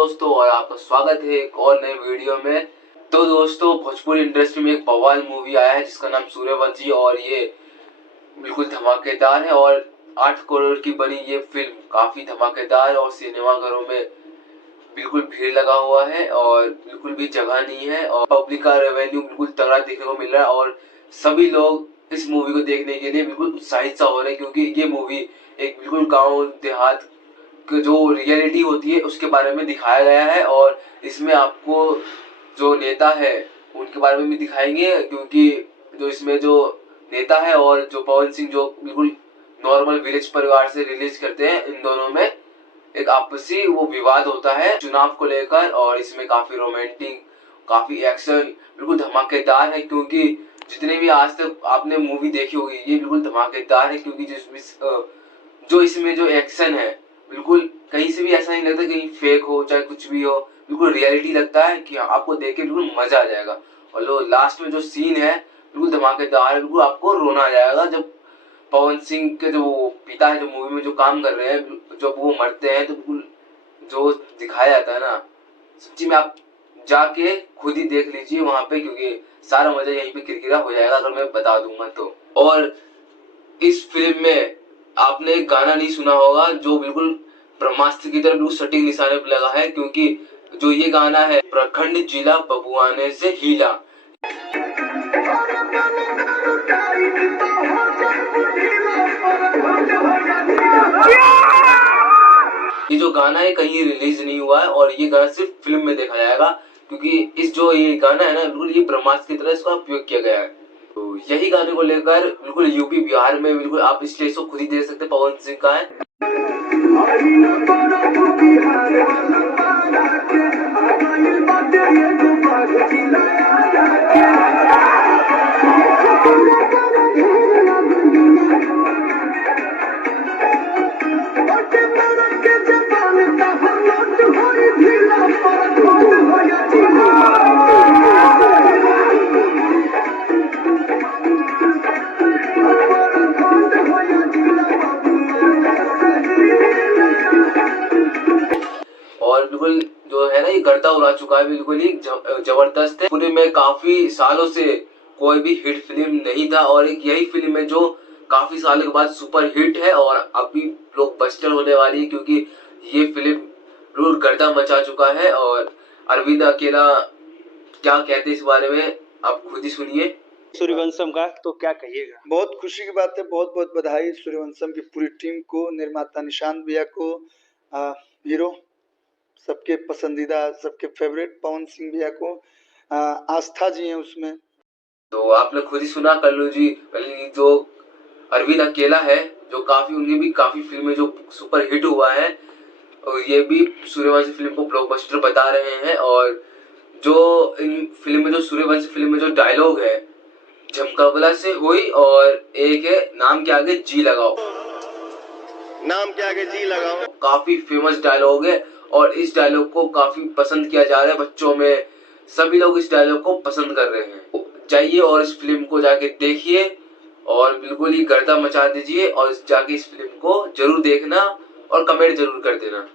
दोस्तों और आपका स्वागत है एक और नए वीडियो में। तो दोस्तों, भोजपुरी इंडस्ट्री में एक बवाल मूवी आया है जिसका नाम सूर्यवंशी और ये बिल्कुल धमाकेदार है। और 8 करोड़ की बनी ये फिल्म काफी धमाकेदार और सिनेमाघरों में बिल्कुल भीड़ लगा हुआ है और बिल्कुल भी जगह नहीं है और पब्लिक का रेवेन्यू बिल्कुल तगड़ा देखने को मिल रहा है। और सभी लोग इस मूवी को देखने के लिए बिल्कुल उत्साहित सा हो रहे हैं क्योंकि ये मूवी एक बिल्कुल गाँव देहात जो रियलिटी होती है उसके बारे में दिखाया गया है। और इसमें आपको जो नेता है उनके बारे में भी दिखाएंगे क्योंकि जो इसमें जो नेता है और जो पवन सिंह जो बिल्कुल नॉर्मल विलेज परिवार से रिलीज करते हैं, इन दोनों में एक आपसी वो विवाद होता है चुनाव को लेकर। और इसमें काफी रोमांटिक, काफी एक्शन, बिल्कुल धमाकेदार है क्योंकि जितने भी आज तक आपने मूवी देखी होगी ये बिल्कुल धमाकेदार है क्योंकि जो इसमें जो एक्शन है बिल्कुल कहीं से भी ऐसा नहीं लगता कहीं फेक हो चाहे कुछ भी हो, बिल्कुल रियलिटी लगता है कि आपको देख के बिल्कुल मजा आ जाएगा। और जो लास्ट में जो सीन है बिल्कुल धमाकेदार है, बिल्कुल आपको रोना आ जाएगा जब पवन सिंह के जो पिता है जो मूवी में जो काम कर रहे हैं जब वो मरते हैं तो बिल्कुल जो दिखाया जाता है ना, सच्ची में आप जाके खुद ही देख लीजिए वहां पे क्योंकि सारा मजा यहीं पे किरकिरा हो जाएगा अगर मैं बता दूंगा तो। और इस फिल्म में आपने एक गाना नहीं सुना होगा जो बिल्कुल ब्रह्मास्त्र की तरह बिल्कुल सटीक निशाने पर लगा है क्योंकि जो ये गाना है प्रखंड जिला बबुआने से हीला, ये जो गाना है कहीं रिलीज नहीं हुआ है और ये गाना सिर्फ फिल्म में देखा जाएगा क्योंकि इस जो ये गाना है ना बिल्कुल ये ब्रह्मास्त्र की तरह इसका उपयोग किया गया है। तो यही गाने को लेकर बिल्कुल यूपी बिहार में बिल्कुल आप इसलिए इसको खुद ही देख सकते पवन सिंह का है। और बिल्कुल जो है ना ये गर्दा उड़ा चुका है, बिल्कुल ही जबरदस्त है। पूरे में काफी सालों से कोई भी हिट फिल्म नहीं था और एक यही फिल्म है जो काफी सालों के बाद सुपर हिट है और अभी ब्लॉकबस्टर होने वाली है क्योंकि ये फिल्म बिल्कुल गर्दा मचा चुका है। और अरविंद अकेला क्या कहते हैं इस बारे में आप खुद ही सुनिए। सूर्यवंशम का तो क्या कहिएगा? बहुत खुशी की बात है, बहुत बहुत बधाई सूर्यवंशम की पूरी टीम को, निर्माता निशांत भैया को, हीरो सबके पसंदीदा, सबके फेवरेट पवन सिंह भैया को, आस्था जी हैं उसमें। तो आपने खुद ही सुना कल्लू जी, जो अरविंद अकेला है जो काफी उनकी भी काफी फिल्में जो सुपर हिट हुआ है और ये भी सूर्यवंशी फिल्म को ब्लॉकबस्टर बता रहे हैं। और जो इन फिल्म में जो सूर्यवंशी फिल्म में जो डायलॉग है झमकावला से हुई और एक है नाम के आगे जी लगाओ, नाम के आगे जी लगाओ, काफी फेमस डायलॉग है और इस डायलॉग को काफी पसंद किया जा रहा है बच्चों में, सभी लोग इस डायलॉग को पसंद कर रहे हैं। जाइए और इस फिल्म को जाके देखिए और बिल्कुल ही गर्दा मचा दीजिए और जाके इस फिल्म को जरूर देखना और कमेंट जरूर कर देना।